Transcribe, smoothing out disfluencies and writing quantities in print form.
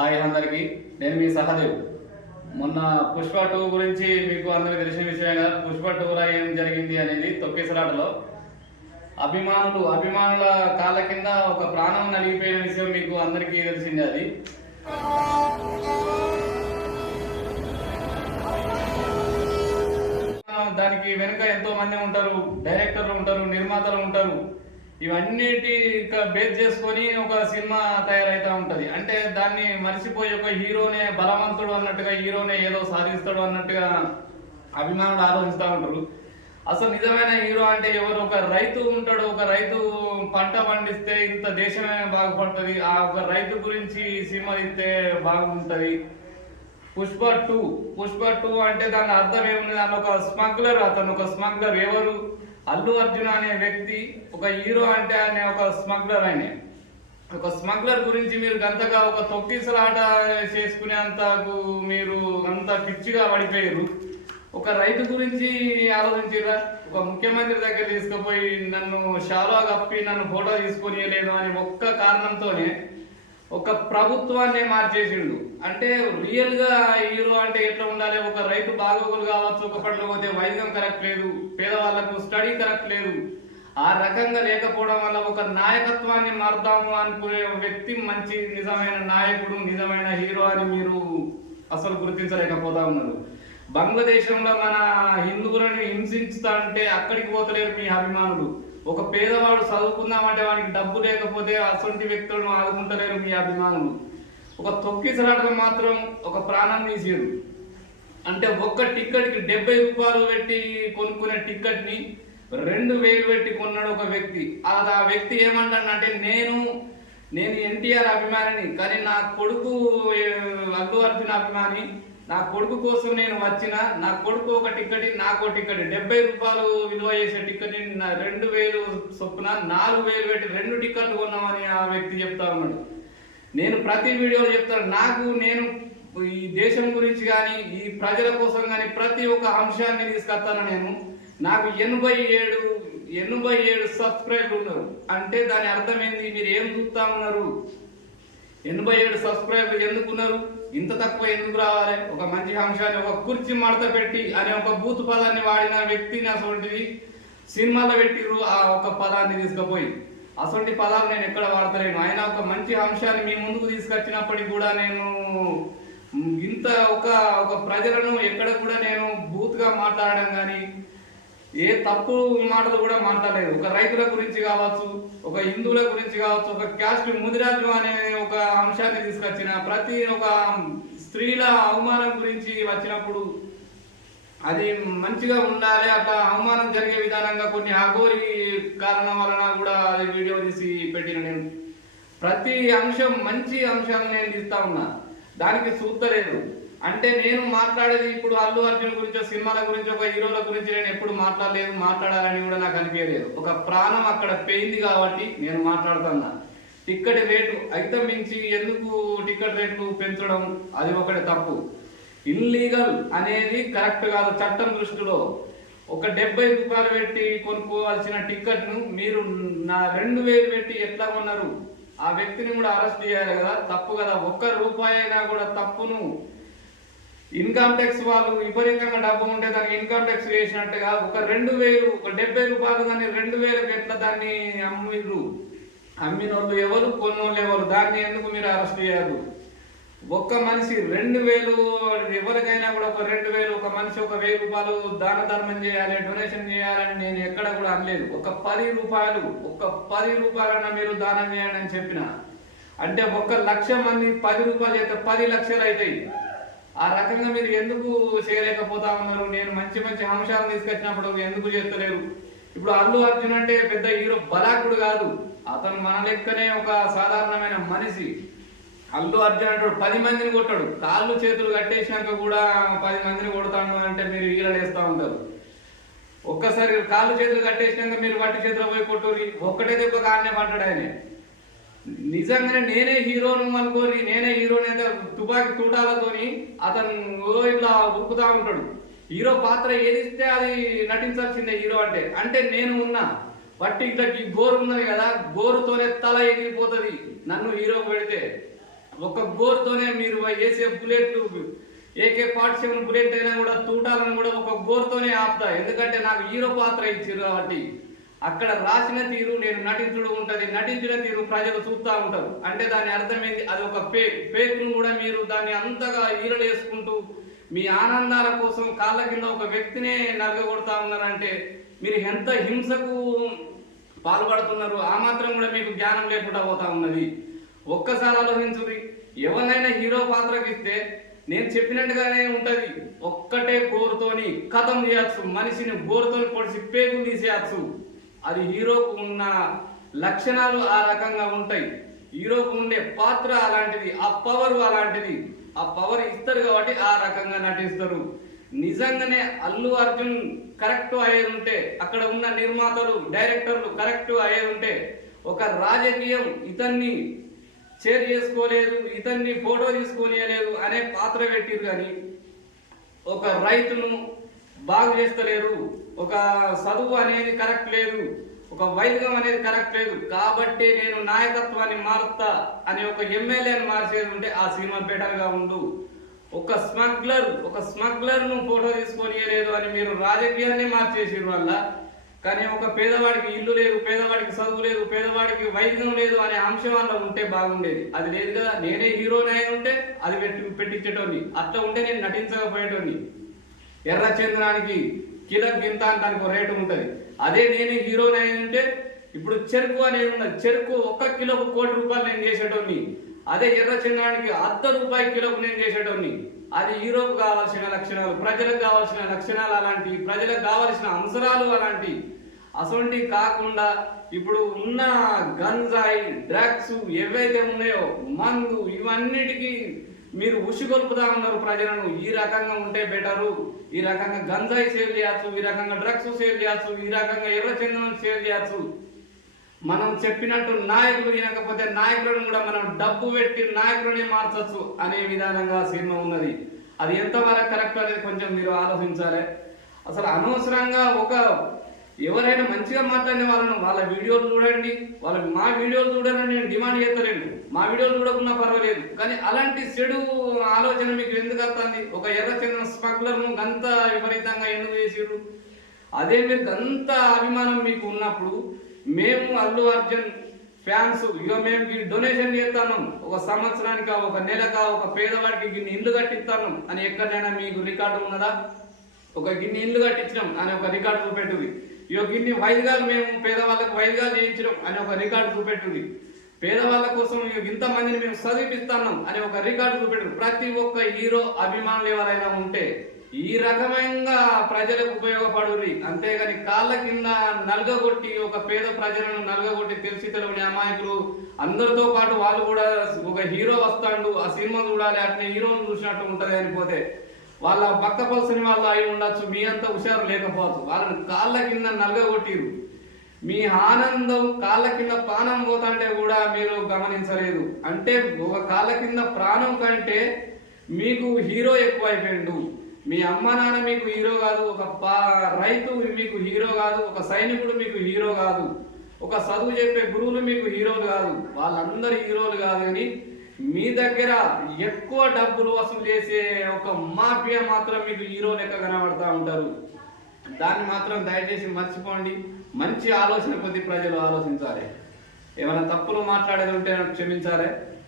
Hi అందరికి, నేను మీ సహదేవ్. మొన్న పుష్ప 2 గురించి మీకు అందరికి తెలిసిన విషయం కదా. పుష్ప 2లో ఏం జరిగింది అనేది తొక్కేసలాటలో అభిమానుల కాళ్ళ కింద ఒక ప్రాణం నలిగిపోయిన విషయం మీకు అందరికీ తెలిసింది. అది దానికి వెనుక ఎంతో మంది ఉంటారు, డైరెక్టర్లు ఉంటారు, నిర్మాతలు ఉంటారు. ఇవన్నిటి బేస్ చేసుకొని ఒక సినిమా తయారైతా ఉంటది. అంటే దాన్ని మర్చిపోయి ఒక హీరోనే బలవంతుడు అన్నట్టుగా, హీరోనే ఏదో సాధిస్తాడు అన్నట్టుగా అభిమానులు ఆలోచిస్తూ ఉంటారు. అసలు నిజమైన హీరో అంటే ఎవరు? ఒక రైతు ఉంటాడు. ఒక రైతు పంట పండిస్తే ఇంత దేశమే బాగుపడుతుంది. ఆ ఒక రైతు గురించి సినిమా తీస్తే బాగుంటది. పుష్ప 2 అంటే దాని అర్థం ఏముంది? దాని ఒక స్మగ్లర్, అతను ఒక స్మగ్లర్. ఎవరు? అల్లు అర్జున్ అనే వ్యక్తి. ఒక హీరో అంటే ఆయన ఒక స్మగ్లర్. ఆయన ఒక స్మగ్లర్ గురించి మీరు గంతగా ఒక తొక్కిసలాట చేసుకునేంతకు మీరు అంత పిచ్చిగా పడిపోయారు. ఒక రైతు గురించి ఆలోచించారా? ఒక ముఖ్యమంత్రి దగ్గర తీసుకుపోయి నన్ను షాలో కప్పి నన్ను ఫోటో తీసుకొని లేదు అని ఒక్క కారణంతోనే ఒక ప్రభుత్వాన్ని మార్చేసిండు. అంటే రియల్ గా హీరో అంటే ఎట్లా ఉండాలి? ఒక రైతు బాగోగులు కావచ్చు, ఒక పట్ల పోతే వైద్యం కరెక్ట్ లేదు, పేదవాళ్లకు స్టడీ కరెక్ట్ లేదు. ఆ రకంగా లేకపోవడం వల్ల ఒక నాయకత్వాన్ని మారుదాము అనుకునే వ్యక్తి మంచి నిజమైన నాయకుడు, నిజమైన హీరో అని మీరు అసలు గుర్తించలేకపోతా ఉన్నారు. బంగ్లాదేశంలో మన హిందువులను హింసిస్తా అంటే అక్కడికి పోతలేరు మీ అభిమానులు. ఒక పేదవాడు చదువుకుందామంటే వానికి డబ్బు లేకపోతే అసంటి వ్యక్తులను ఆదుకుంటలేరు మీ అభిమానులు. ఒక తొక్కిసలాటలో మాత్రం ఒక ప్రాణం తీసారు. అంటే ఒక్క టికెట్ కి 70 రూపాయలు పెట్టి కొనుక్కునే టికెట్ ని 2000 పెట్టి కొన్నాడు ఒక వ్యక్తి. ఆ వ్యక్తి ఏమంటాడంటే నేను ఎన్టీఆర్ అభిమానిని, కానీ నా కొడుకు అల్లు అర్జున్ అభిమాని. నా కొడుకు కోసం నేను వచ్చిన, నా కొడుకు ఒక టికెట్, నాకు టికెట్ 70 రూపాయలు విలువ చేసే టికెట్ 2000 చొప్పున 4000 పెట్టి 2 టికెట్లు కొన్నామని ఆ వ్యక్తి చెప్తా ఉన్నాడు. నేను ప్రతి వీడియోలో చెప్తాను, నేను ఈ దేశం గురించి కానీ ఈ ప్రజల కోసం కానీ ప్రతి ఒక్క అంశాన్ని తీసుకొస్తాను. నాకు 87 సబ్స్క్రైబర్లు ఉన్నారు. అంటే దాని అర్థం ఏంది? మీరు ఏం చూస్తా ఉన్నారు? 87 సబ్స్క్రైబర్లు ఎందుకున్నారు? ఇంత తక్కువ ఎందుకు రావాలి? ఒక మంచి అంశాన్ని ఒక కుర్చీ మడత పెట్టి అనే ఒక బూత్ పదాన్ని వాడిన వ్యక్తిని అసలుంటిది సినిమాలో పెట్టిరు. ఆ ఒక పదాన్ని తీసుకుపోయి అసలు పదాలు నేను ఎక్కడ వాడతలేను. ఆయన ఒక మంచి అంశాన్ని మీ ముందుకు తీసుకొచ్చినప్పటికీ కూడా నేను ఇంత ఒక ప్రజలను ఎక్కడ కూడా నేను బూత్ గా మాట్లాడడం కానీ ఏ తప్పు మాటలు కూడా మాట్లాడలేదు. ఒక రైతుల గురించి కావచ్చు, ఒక హిందువుల గురించి కావచ్చు, ఒక క్యాస్ట్ ముదిరాజు అనే ఒక అంశాన్ని తీసుకొచ్చిన ప్రతి ఒక స్త్రీల అవమానం గురించి వచ్చినప్పుడు అది మంచిగా ఉండాలి. అట్లా అవమానం జరిగే విధానంగా కొన్ని అఘోరి కారణం వలన కూడా అది వీడియో తీసి పెట్టిన. నేను ప్రతి అంశం మంచి అంశాలను నేను తీస్తా ఉన్నా, దానికి చూస్తలేదు. అంటే నేను మాట్లాడేది ఇప్పుడు అల్లు అర్జున్ గురించి, సినిమాల గురించి, ఒక హీరోల గురించి నేను ఎప్పుడు మాట్లాడలేదు, మాట్లాడాలని కూడా నాకు అనిపించలేదు. ఒక ప్రాణం అక్కడ పోయింది కాబట్టి నేను మాట్లాడుతున్నా. టికెట్ రేటు అయితే మించి ఎందుకు టికెట్ రేట్లు పెంచడం అది ఒకటి తప్పు. ఇన్లీగల్ అనేది కరెక్ట్ కాదు చట్టం దృష్టిలో. ఒక 70 రూపాయలు పెట్టి కొనుక్కోవాల్సిన టికెట్ ను మీరు 2000 పెట్టి ఎట్లా కొన్నారు? ఆ వ్యక్తిని కూడా అరెస్ట్ చేయాలి కదా, తప్పు కదా. 1 రూపాయి అయినా కూడా తప్పును ఇన్కమ్ ట్యాక్స్ వాళ్ళు విపరీతంగా డబ్బు ఉంటే దానికి ఇన్కమ్ ట్యాక్స్ వేసినట్టుగా ఒక 2000 ఒక 70 రూపాయలు దాన్ని 2000 ఎట్లా దాన్ని అమ్మినోళ్ళు ఎవరు, కొన్నోళ్ళు ఎవరు? దాన్ని ఎందుకు మీరు అరెస్ట్ చేయరు? ఒక్క మనిషి 2000 ఎవరికైనా కూడా ఒక 2000, ఒక మనిషి ఒక 1000 రూపాయలు దాన ధర్మం చేయాలి, డొనేషన్ చేయాలని నేను ఎక్కడ కూడా అనలేదు. ఒక 10 రూపాయలన్నా మీరు దానం చేయండి అని చెప్పిన. అంటే 1,00,000 మంది 10 రూపాయలు చేస్తే 10 లక్షలు అవుతాయి. ఆ రకంగా మీరు ఎందుకు చేయలేకపోతా ఉన్నారు? నేను మంచి అంశాలు తీసుకొచ్చినప్పుడు ఎందుకు చేస్తలేరు? ఇప్పుడు అల్లు అర్జున్ అంటే పెద్ద హీరో బలాకుడు కాదు, అతను మన లెక్కనే ఒక సాధారణమైన మనిషి. అల్లు అర్జున్ అంటాడు 10 మందిని కొట్టాడు, కాళ్ళు చేతులు కట్టేసినాక కూడా 10 మందిని కొడతాడు అంటే మీరు ఈలడేస్తా ఉంటారు. ఒక్కసారి కాళ్ళు చేతులు కట్టేసినాక మీరు వట్టి చేతులు పోయి కొట్టుని ఒక్కటే దెబ్బ కాడనే పడ్డాడు ఆయన. నిజంగానే నేనే హీరోను అనుకోని, నేనే హీరోని అయితే తుపాకి తూటాలతోని అతను ఇట్లా ఉరుకుతా ఉంటాడు. హీరో పాత్ర ఏదిస్తే అది నటించాల్సిందే హీరో అంటే నేను ఉన్నా. బట్టి ఇట్లా గోరు ఉన్నది కదా, గోరుతోనే తల ఎగిరిపోతుంది నన్ను హీరో పెడితే. ఒక గోరుతోనే మీరు వేసే బుల్లెట్లు AK-47 బుల్లెట్ అయినా కూడా తూటాలను కూడా ఒక గోరుతోనే ఆపుతా. ఎందుకంటే నాకు హీరో పాత్ర ఇచ్చారు కాబట్టి అక్కడ రాసిన తీరు నేను నటించడం ఉంటది, నటించిన తీరు ప్రజలు చూస్తూ ఉంటారు. అంటే దాని అర్థమైంది అది ఒక ఫేక్ ను కూడా మీరు దాన్ని అంతగా ఈరలేసుకుంటూ మీ ఆనందాల కోసం కాళ్ళ కింద ఒక వ్యక్తినే నలగగొడతా ఉన్నారంటే మీరు ఎంత హింసకు పాల్పడుతున్నారు. ఆ మాత్రం కూడా మీకు జ్ఞానం లేకుండా పోతా ఉన్నది. ఒక్కసారి ఆలోచించుది. ఎవరినైనా హీరో పాత్రకి ఇస్తే నేను చెప్పినట్టుగానే ఉంటది. ఒక్కటే గోరుతోని కథం చేయచ్చు, మనిషిని గోరుతోని పొడిచి పేగులు తీసేయచ్చు. అది హీరోకు ఉన్న లక్షణాలు ఆ రకంగా ఉంటాయి. హీరోకు ఉండే పాత్ర అలాంటిది, ఆ పవర్ అలాంటిది. ఆ పవర్ ఇస్తారు కాబట్టి ఆ రకంగా నటిస్తారు. నిజంగానే అల్లు అర్జున్ కరెక్ట్ అయ్యేది ఉంటే, అక్కడ ఉన్న నిర్మాతలు డైరెక్టర్లు కరెక్ట్ అయ్యేది ఉంటే, ఒక రాజకీయం ఇతన్ని షేర్ చేసుకోలేదు, ఇతన్ని ఫోటో తీసుకోనియలేదు అనే పాత్ర పెట్టిరు. కానీ ఒక రైతును బాగు చేస్తలేరు, ఒక చదువు అనేది కరెక్ట్ లేదు, ఒక వైద్యం అనేది కరెక్ట్ లేదు కాబట్టి నేను నాయకత్వాన్ని మారుతా అని ఒక ఎమ్మెల్యేని మార్చేది ఉంటే ఆ సినిమా బెటర్ గా ఉండు. ఒక స్మగ్లర్ ను ఫోటో తీసుకోనియలేదు అని మీరు రాజకీయాన్ని మార్చేసారు వల్ల. కానీ ఒక పేదవాడికి ఇల్లు లేదు, పేదవాడికి చదువు లేదు, పేదవాడికి వైద్యం లేదు అనే అంశం వల్ల ఉంటే బాగుండేది. అది లేదు కదా. నేనే హీరోని అయి ఉంటే అది పెట్టించేటోని, అట్లా ఉంటే నేను నటించకపోయేటోని. ఎర్రచంద్రానికి కిలో గింత అంటానికి రేటు ఉంటది. అదే నేనే హీరోని అయి ఉంటే ఇప్పుడు చెరుకు అనేది ఉన్నది, చెరుకు 1 కిలోకు ₹1,00,00,000 నేను చేసేటోని. అదే ఎర్రచంద్రానికి ₹1 కిలోకు నేను చేసేటోని. అది హీరోకు కావాల్సిన లక్షణాలు, ప్రజలకు కావాల్సిన లక్షణాలు అలాంటి, ప్రజలకు కావాల్సిన అవసరాలు అలాంటి. అసొంటి కాకుండా ఇప్పుడు ఉన్న గంజాయి, డ్రగ్స్ ఏవైతే ఉన్నాయో, మందు, ఇవన్నిటికీ మీరు ఉసిగొల్పుతా ఉన్నారు ప్రజలను. ఈ రకంగా ఉంటే బెటరు. ఈ రకంగా గంజాయి సేల్ చేయొచ్చు, ఈ రకంగా డ్రగ్స్ సేల్ చేయొచ్చు, ఈ రకంగా ఎర్రచందనం సేల్ చేయొచ్చు. మనం చెప్పినట్టు నాయకులు వినకపోతే నాయకులను కూడా మనం డబ్బు పెట్టి నాయకులని మార్చచ్చు అనే విధానంగా సినిమా ఉన్నది. అది ఎంతవరకు కరెక్ట్ అనేది కొంచెం మీరు ఆలోచించాలి. అసలు అనవసరంగా ఎవరైనా మంచిగా మాట్లాడిన వాళ్ళ వీడియోలు చూడండి, మా వీడియోలు చూడాలని నేను డిమాండ్ చేస్తలేను. మా వీడియోలు చూడకుండా పర్వాలేదు, కానీ అలాంటి చెడు ఆలోచన మీకు ఎందుకు వస్తుంది? ఒక ఎర్రచందనం స్మగ్లర్ను గంత విపరీతంగా ఎందుకు చేసిరు? అదే మీరు గంత అభిమానం మీకు ఉన్నప్పుడు మేము అల్లు అర్జున్ ఫ్యాన్స్ మేము డొనేషన్ చేస్తాను, ఒక సంవత్సరానికి, ఒక నెలకా, ఒక పేదవాడికి గిన్ని ఇల్లు కట్టిస్తాను అని ఎక్కడైనా మీకు రికార్డు ఉన్నదా? ఒక గిన్ని ఇల్లు కట్టించడం అని ఒక రికార్డు చూపెట్టుది. గిన్ని వైద్యాలు మేము పేదవాళ్ళకు వైద్యాలు చేయించడం అని ఒక రికార్డు చూపెట్టుది. పేదవాళ్ళ కోసం ఇంతమందిని మేము చదివిపిస్తున్నాం అని ఒక రికార్డు చూపెట్టు. ప్రతి ఒక్క హీరో అభిమానులు ఎవరైనా ఉంటే ఈ రకమైన ప్రజలకు ఉపయోగపడుర్రి. అంతేగాని కాళ్ళ కింద నలగగొట్టి ఒక పేద ప్రజలను నలగగొట్టి తెలిసి తెలియని అమాయకులు అందరితో పాటు వాళ్ళు కూడా ఒక హీరో వస్తాడు, ఆ సినిమా చూడాలి, అట్నే హీరోని చూసినట్టు ఉంటది అనిపోతే వాళ్ళ పక్కపల్సని వాళ్ళు అయి ఉండొచ్చు, మీ అంత హుషారు లేకపోవచ్చు. వాళ్ళని కాళ్ళ కింద నలగగొట్టిరు. మీ ఆనందం కాళ్ళ కింద ప్రాణం పోతుంటే కూడా మీరు గమనించలేదు. అంటే ఒక కాళ్ళ కింద ప్రాణం కంటే మీకు హీరో ఎక్కువ అయిపోయిండు. మీ అమ్మ నాన్న మీకు హీరో కాదు, ఒక రైతు మీకు హీరో కాదు, ఒక సైనికుడు మీకు హీరో కాదు, ఒక చదువు చెప్పే గురువులు మీకు హీరోలు కాదు. వాళ్ళందరూ హీరోలు కాదు. అని మీ దగ్గర ఎక్కువ డబ్బులు వసూలు చేసే ఒక మాఫియా మాత్రం మీకు హీరో లెక్క కనబడతా ఉంటారు. దాన్ని మాత్రం దయచేసి మర్చిపోండి. మంచి ఆలోచన కొద్ది ప్రజలు ఆలోచించాలి. ఏమైనా తప్పులు మాట్లాడేది ఉంటే క్షమించాలి.